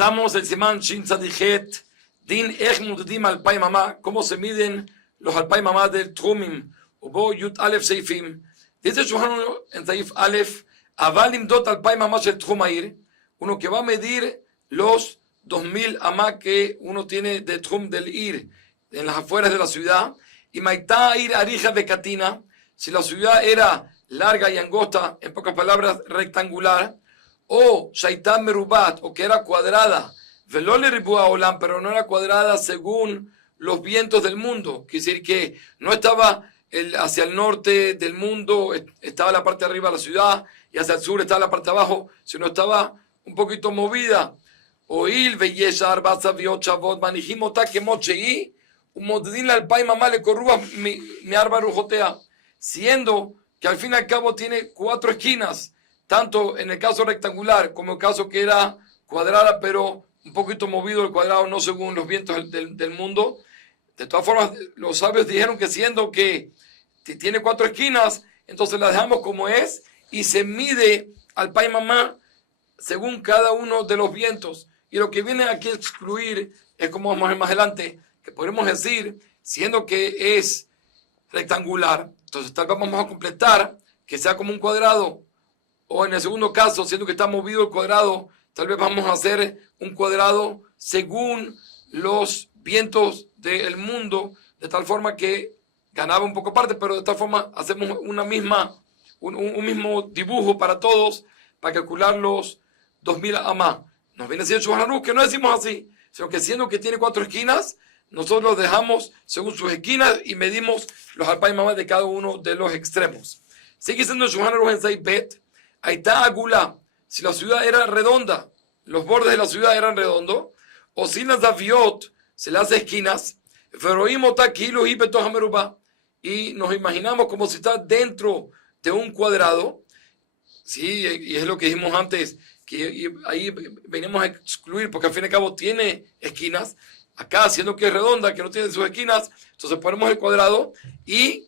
Empezamos el Simán Shin Tzadichet, Din Ech Muddim Alpay Mamá, cómo se miden los Alpay Mamá del Trumim, Ubo Yut Alef Seifim. Dice Shulchan en Saif Alef, Aval Imdot Alpay Mamá Shel Trumair, uno que va a medir los 2000 amá que uno tiene de Trum del Ir, en las afueras de la ciudad, y Maitá Ir Arija de Katina, si la ciudad era larga y angosta, en pocas palabras rectangular, o Shaitan Merubat, o que era cuadrada, Velole Ribua Olam, pero no era cuadrada según los vientos del mundo, quiere decir que no estaba hacia el norte del mundo, estaba la parte de arriba de la ciudad, y hacia el sur estaba la parte de abajo, sino estaba un poquito movida. Oil Veyeshar Basaviot Shavot Manijimota que Mochei, Umodin al Pai Mamá le corruba mi árbaro jotea, siendo que al fin y al cabo tiene 4 esquinas, tanto en el caso rectangular como en el caso que era cuadrada, pero un poquito movido el cuadrado, no según los vientos del mundo. De todas formas, los sabios dijeron que siendo que tiene 4 esquinas, entonces la dejamos como es y se mide al Pai Mamá según cada uno de los vientos. Y lo que viene aquí a excluir es, como vamos a ver más adelante, que podemos decir, siendo que es rectangular, entonces tal vez vamos a completar que sea como un cuadrado, o en el segundo caso, siendo que está movido el cuadrado, tal vez vamos a hacer un cuadrado según los vientos del mundo, de tal forma que ganaba un poco parte, pero de tal forma hacemos un mismo dibujo para todos, para calcular los 2000 amá. Nos viene a decir Shulchan Aruch que no decimos así, sino que siendo que tiene 4 esquinas, nosotros los dejamos según sus esquinas y medimos los alpay mamá de cada uno de los extremos. Sigue siendo Shulchan Aruch en Seibet, ahí está Agulá, si la ciudad era redonda, los bordes de la ciudad eran redondos, o si las Daviot se le hace esquinas, y nos imaginamos como si está dentro de un cuadrado, sí, y es lo que dijimos antes, que ahí venimos a excluir, porque al fin y al cabo tiene esquinas, acá siendo que es redonda, que no tiene sus esquinas, entonces ponemos el cuadrado, y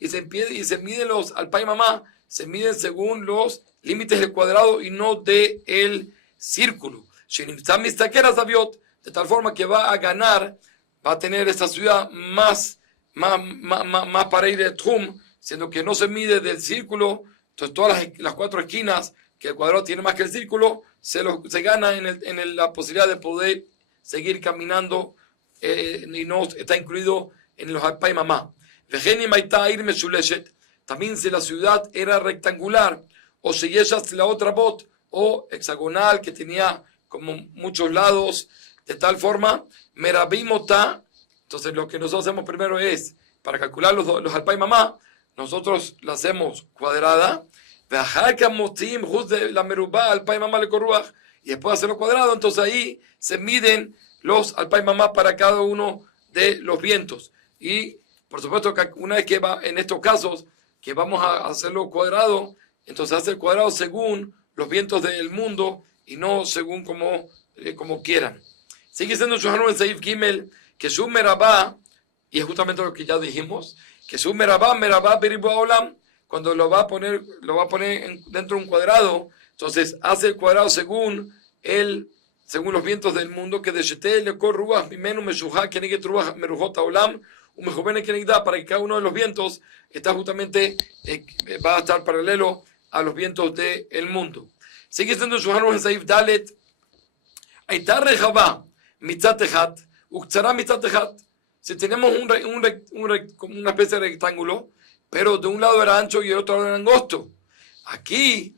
y se miden los alpay mamá, se miden según los límites del cuadrado y no de el círculo. De tal forma que va a ganar, va a tener esta ciudad más para ir de Trum, siendo que no se mide del círculo. Entonces todas las 4 esquinas, que el cuadrado tiene más que el círculo, se gana en la posibilidad de poder seguir caminando y no está incluido en los alpay mamá. También si la ciudad era rectangular, o si ella la otra bot, o hexagonal, que tenía como muchos lados, de tal forma, merabimota. Entonces lo que nosotros hacemos primero es, para calcular los alpay mamá, nosotros la hacemos cuadrada, y después hacerlo cuadrado, entonces ahí se miden los alpay mamá para cada uno de los vientos. Y por supuesto que una vez que va, en estos casos, que vamos a hacerlo cuadrado, entonces hace el cuadrado según los vientos del mundo y no según como quieran. Sigue siendo Shulchan Aruch en Seif Gimel, que su merabá, y es justamente lo que ya dijimos, que su merabá beribu olam, cuando lo va a poner dentro de un cuadrado, entonces hace el cuadrado según los vientos del mundo, que de Shetel le kor ruach mimenu meshuja keneget ruach merujot olam umejovene kenegda, para que cada uno de los vientos está justamente va a estar paralelo a los vientos del mundo. Sigue siendo Shulchan Aruch en Seif Dalet, Aita rejabá mitzat echat uktzara mitzat echat. Si tenemos como una especie de rectángulo, pero de un lado era ancho y el otro lado era angosto. Aquí,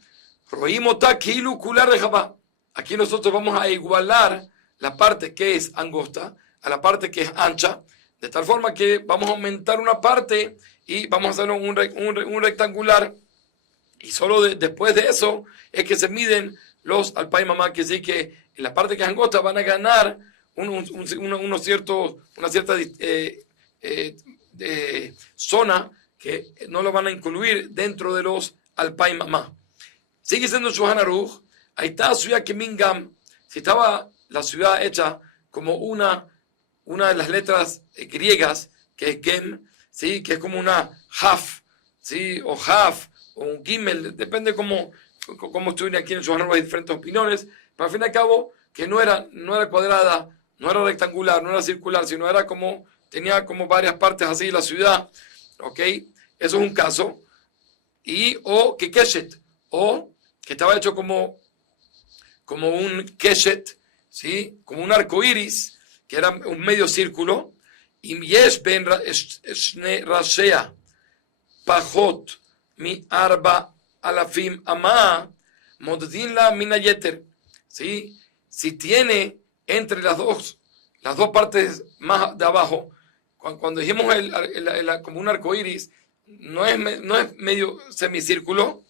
aquí nosotros vamos a igualar la parte que es angosta a la parte que es ancha, de tal forma que vamos a aumentar una parte y vamos a hacerlo un rectangular, y solo después de eso es que se miden los alpay mamá, que sí que en la parte que es angosta van a ganar una cierta zona que no lo van a incluir dentro de los alpay mamá. Sigue siendo Shulchan Aruch, ahí está ciudad Kemingam, si estaba la ciudad hecha como una de las letras griegas, que es Gem, ¿sí? Que es como una Haf, ¿sí? O Haf, o un Gimel, depende cómo como estudian aquí en el Shulchan Aruch hay diferentes opiniones, pero al fin y al cabo que no era cuadrada, no era rectangular, no era circular, sino era como, tenía como varias partes así la ciudad, ¿ok? Eso es un caso. O que keshet, o que estaba hecho como un keshet, ¿sí? Como un arco iris, que era un medio círculo. Y yesh ben shne rashea pajot mi arba alafim ama moddin la mina yeter, ¿sí? Si tiene entre las dos partes más de abajo, cuando dijimos como un arco iris, no es medio semicírculo,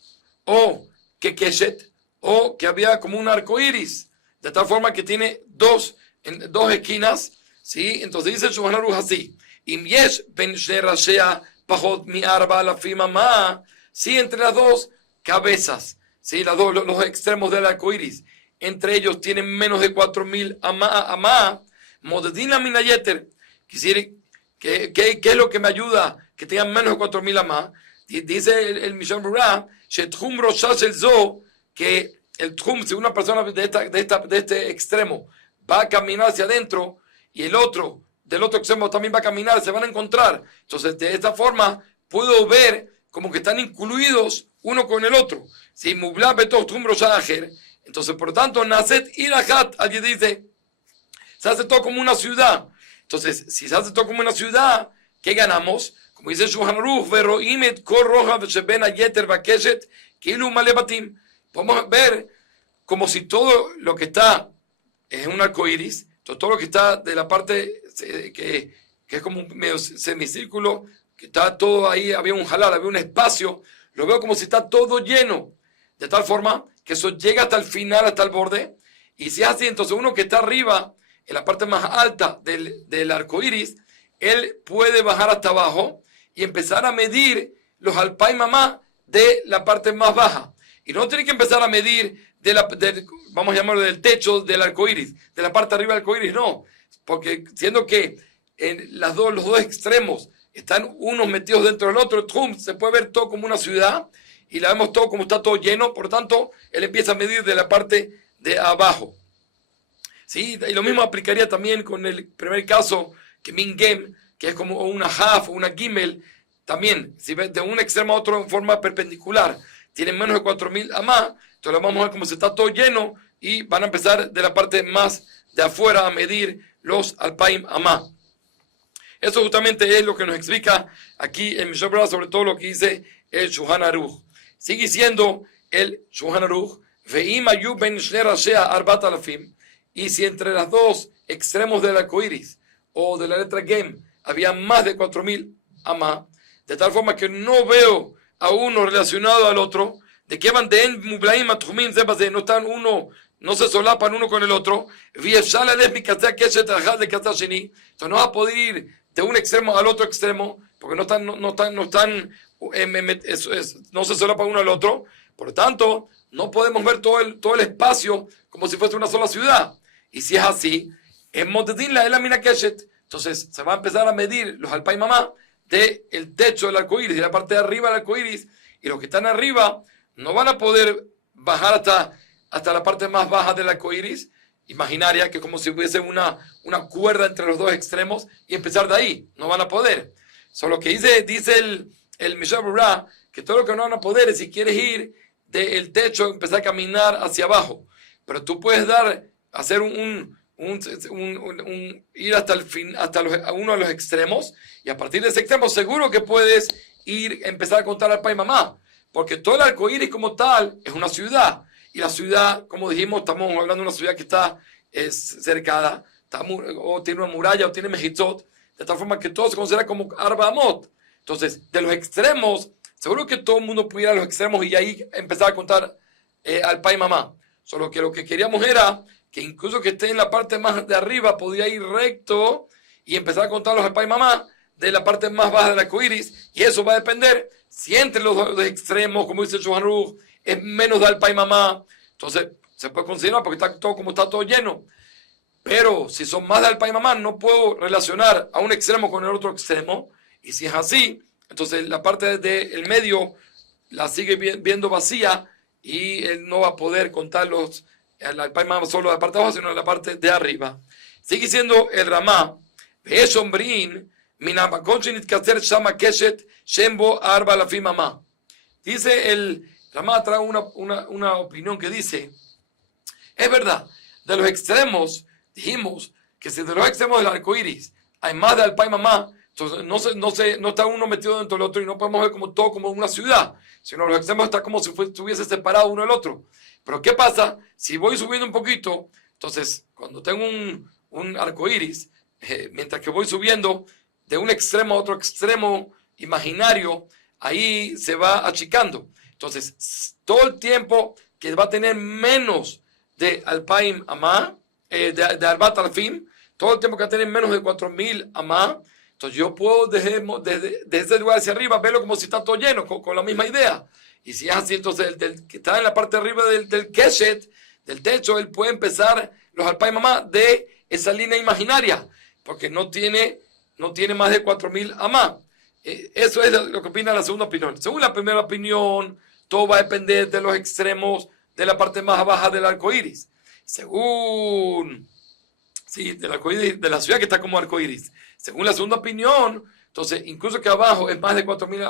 o que keshet, o que había como un arco iris, de tal forma que tiene dos esquinas, ¿sí? Entonces dice el Shulchan Aruch así: Im yesh ben shne rashea pajot mi arba alafim ama, sí, entre las dos cabezas, ¿sí? Los extremos del arco iris, entre ellos tienen menos de 4.000 amá, modedina minayeter. Quisiera, ¿qué es lo que me ayuda que tengan menos de 4.000 amá? Dice el Mishnah Berurah, shetchum roshash el zo, que el tchum, si una persona de este extremo va a caminar hacia adentro y el otro del otro extremo también va a caminar, se van a encontrar. Entonces, de esta forma puedo ver como que están incluidos uno con el otro. Si mubla beto tchum roshash, entonces, por lo tanto, Naset Irahat, allí dice, se hace todo como una ciudad. Entonces, si se hace todo como una ciudad, ¿qué ganamos? Como dice Shulchan Aruch, veroimet kol roja sheben hayeter vakeshet kilu malebatim. Podemos ver como si todo lo que está es un arco iris, todo lo que está de la parte que es como un medio semicírculo, que está todo ahí, había un halal, había un espacio, lo veo como si está todo lleno, de tal forma que eso llega hasta el final, hasta el borde. Y si es así, entonces uno que está arriba, en la parte más alta del arco iris, él puede bajar hasta abajo y empezar a medir los alpay mamá de la parte más baja. Y no tiene que empezar a medir vamos a llamarlo del techo del arco iris, de la parte arriba del arco iris, no. Porque siendo que en los dos extremos están unos metidos dentro del otro, se puede ver todo como una ciudad y la vemos todo como está todo lleno. Por lo tanto, él empieza a medir de la parte de abajo. ¿Sí? Y lo mismo aplicaría también con el primer caso, que Mingem, que es como una Haf o una Gimel, también, si ves de un extremo a otro en forma perpendicular, tienen menos de 4.000 amá, entonces vamos a ver cómo se está todo lleno y van a empezar de la parte más de afuera a medir los alpaim amá. Eso justamente es lo que nos explica aquí en Mishnah Berurah, sobre todo lo que dice el Shulchan Aruch. Sigue siendo el Shulchan Aruch, ve'im ayu ben shne rashea arbat alafim, y si entre los dos extremos del arco iris o de la letra Gem había más de 4.000 amá, de tal forma que no veo a uno relacionado al otro, de que van de mublaim atchumim no están uno, no se solapan uno con el otro, entonces no va a poder ir de un extremo al otro extremo, porque no se solapan uno al otro. Por lo tanto, no podemos ver todo el espacio como si fuese una sola ciudad. Y si es así, en Montedín la mina Keshet, entonces se va a empezar a medir los alpay mamá del techo del arco iris, de la parte de arriba del arco iris, y los que están arriba no van a poder bajar hasta la parte más baja del arco iris imaginaria, que es como si hubiese una cuerda entre los dos extremos, y empezar de ahí. No van a poder. Solo que dice el Mishnah Berurah, que todo lo que no van a poder es si quieres ir del techo, empezar a caminar hacia abajo. Pero tú puedes hacer ir hasta el fin, uno de los extremos, y a partir de ese extremo seguro que puedes empezar a contar al pai mamá, porque todo el arco iris como tal es una ciudad, y la ciudad, como dijimos, estamos hablando de una ciudad que está cercada, o tiene una muralla, o tiene mejitzot, de tal forma que todo se considera como Arba Amot. Entonces, de los extremos, seguro que todo el mundo pudiera ir a los extremos y ahí empezar a contar al pai mamá. Solo que lo que queríamos era que incluso que esté en la parte más de arriba podía ir recto y empezar a contar los alpay mamá de la parte más baja del arco iris, y eso va a depender si entre los dos extremos, como dice el Shulchan Aruch, es menos de alpay mamá, entonces se puede considerar porque está todo lleno. Pero si son más de alpay mamá, no puedo relacionar a un extremo con el otro extremo, y si es así, entonces la parte del medio la sigue viendo vacía, y él no va a poder contarlos al alpay mamá solo de la parte de abajo, sino de la parte de arriba. Sigue diciendo el Ramá, dice el Ramá, trae una opinión que dice, es verdad, de los extremos, dijimos que si de los extremos del arco iris hay más de alpay mamá, entonces no está uno metido dentro del otro y no podemos ver como todo como una ciudad, sino los extremos está como si estuviese separado uno del otro. Pero ¿qué pasa? Si voy subiendo un poquito, entonces cuando tengo un arco iris, mientras que voy subiendo de un extremo a otro extremo imaginario, ahí se va achicando. Entonces, todo el tiempo que va a tener menos de alpaim amá, de arbat alfim, todo el tiempo que va a tener menos de 4000 amá, entonces yo puedo desde ese lugar hacia arriba verlo como si está todo lleno, con la misma idea. Y si es así, entonces el que está en la parte de arriba del keshet, del techo, él puede empezar los alpay mamá de esa línea imaginaria, porque no tiene más de 4000 amá. Eso es lo que opina la segunda opinión. Según la primera opinión, todo va a depender de los extremos de la parte más baja del arco iris. Según, sí, del arco iris, de la ciudad que está como arco iris. Según la segunda opinión, entonces, incluso que abajo es más de 4000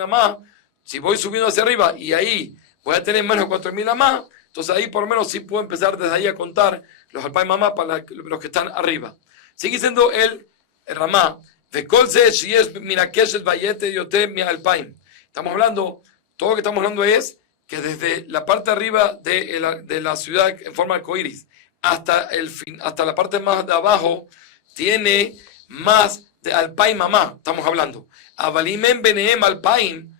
amá, si voy subiendo hacia arriba y ahí voy a tener menos de 4000 amá, entonces ahí por lo menos sí puedo empezar desde ahí a contar los alpay mamá para los que están arriba. Sigue siendo el Ramá. Estamos hablando, todo lo que estamos hablando es que desde la parte de arriba de la ciudad en forma de arcoíris hasta la parte más de abajo tiene más de alpay mamá. Estamos hablando. Avalimen beneem alpayim.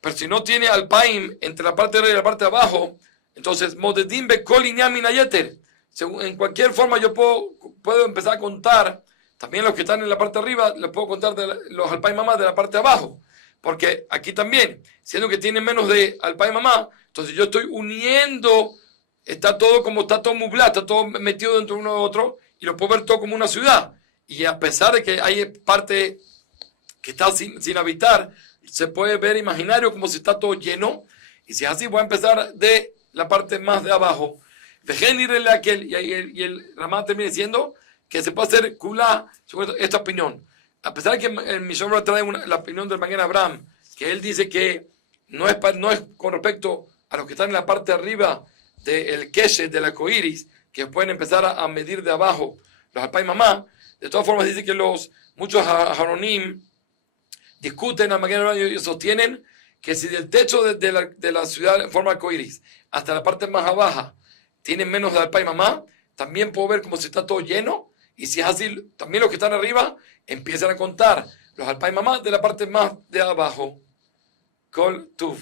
Pero si no tiene alpayim entre la parte de arriba y la parte de abajo, entonces modedim bekol inyam min hayeter. En cualquier forma yo puedo empezar a contar también los que están en la parte de arriba, les puedo contar de los alpay mamá de la parte de abajo. Porque aquí también, siendo que tiene menos de alpay mamá, entonces yo estoy uniendo, está todo mublado, está todo metido dentro de uno de otro, y lo puedo ver todo como una ciudad. Y a pesar de que hay parte que está sin habitar, se puede ver imaginario como si está todo lleno. Y si es así, voy a empezar de la parte más de abajo. Y el Ramá termina diciendo que se puede hacer kula sobre esta opinión. A pesar de que el Mishomra trae la opinión del Magen Abraham, que él dice que no es con respecto a los que están en la parte de arriba del keshe, del arcoíris, que pueden empezar a medir de abajo los alpay mamá. De todas formas, dice que muchos Haronim discuten al Magen Abraham y sostienen que si del techo de la ciudad en forma arcoíris hasta la parte más baja tienen menos de alpay mamá, también puedo ver como si está todo lleno. Y si es así, también los que están arriba empiezan a contar los alpay mamá de la parte más de abajo. Kol Tuv.